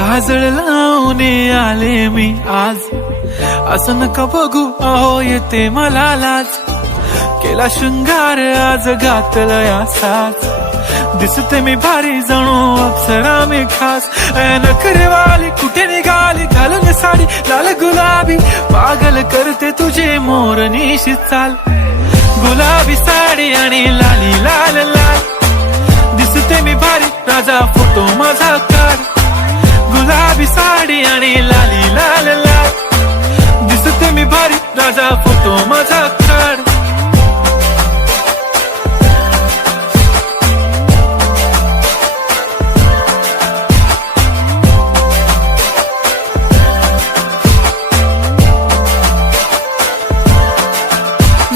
काजळ लावून आले मी आज, असं नका बघू अहो येते मला लाज. केला शृंगार आज घातला असाच, दिसते मी भारी जणू अप्सरा मी खास. नखरेवाली कुठे निघाली घालून साडी लाल गुलाबी, पागल करते तुझे मोरनीशी चाल. गुलाबी साडी आणि लाली लाल लाल, दिसते मी भारी राजा फोटो माझा काढ. गुलाबी साडी आणि लाली लाल लाल, दिसते मी भारी राजा फोटो माझा काढ.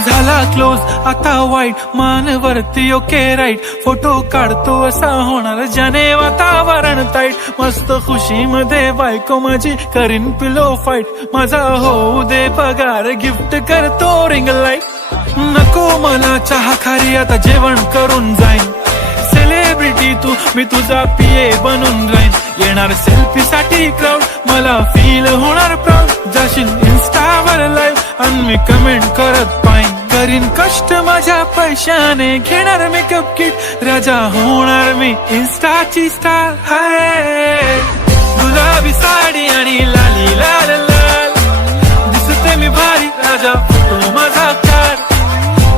झाला क्लोज आता वाईट, मानवरती ओके राईट. फोटो काढतो असा होणार ज्याने वातावरण ताईट. मस्त खुशी मध्ये बायको माझी करीन पिलो फाईट. माझा होऊ दे पगार गिफ्ट करतो रिंग लाईट. नको मला चहा खारी आता जेवण करून जाईन. सेलिब्रिटी तू मी तुझा पीए बनून राहीन. येणार सेल्फी साठी क्राऊड मला फील होणार प्राऊड. जाशील इन्स्टावर लाईव्ह आणि मी कमेंट करत पाईन. करीन कष्ट माझ्या पैशाने घेणार मेकअप किट. राजा होणार मी इन्स्टाची स्टार. हाय गुलाबी साडी आणि लाली लाल लाल, दिसते मी भारी राजा फोटो माझा काढ.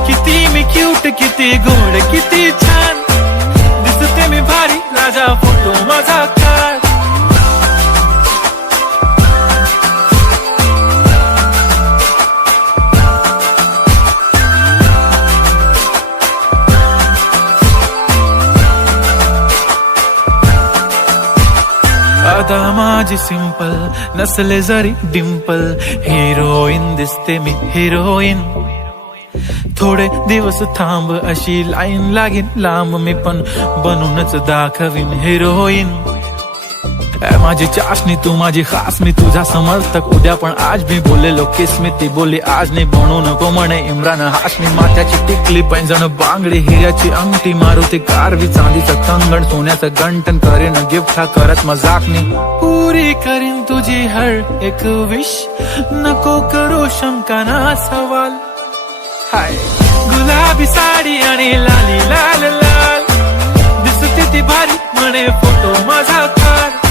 किती मी क्यूट किती गोड किती छान, दिसते मी भारी राजा फोटो माझा काढ. आता माझी सिंपल नसले जरी डिंपल, हिरोईन दिसते मी हिरोईन. थोडे दिवस थांब अशी लाईन लागेल लांब, मी पण बनूनच दाखवीन हिरोईन. माझी चाशनी तू माझी खास, मी तुझा समर्थक उद्या पण आज मी बोललेलो किस मी ती बोली आज नाही. बनू नको म्हणे इम्रान हाशमी. माथ्याची टिकली पैंजण बांगडी हिऱ्याची अंगठी, मारुती कारवी चांदीचं कंगण सोन्याचं गंटन. करीन गिफ्ट हा करत मजाकनी, पुरी करीन तुझी हर एक विश. नको करू शंका ना सवाल. हाय गुलाबी साडी आणि लाली लाल लाल, दिसते ती भारी म्हणे फोटो माझा काढ.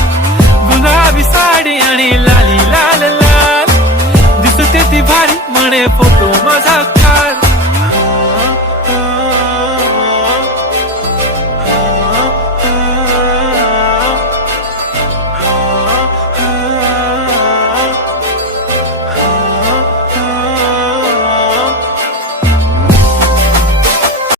गुलाबी साडी आणि लाली लाल लाल, दिसते ती भारी म्हणे फोटो माझा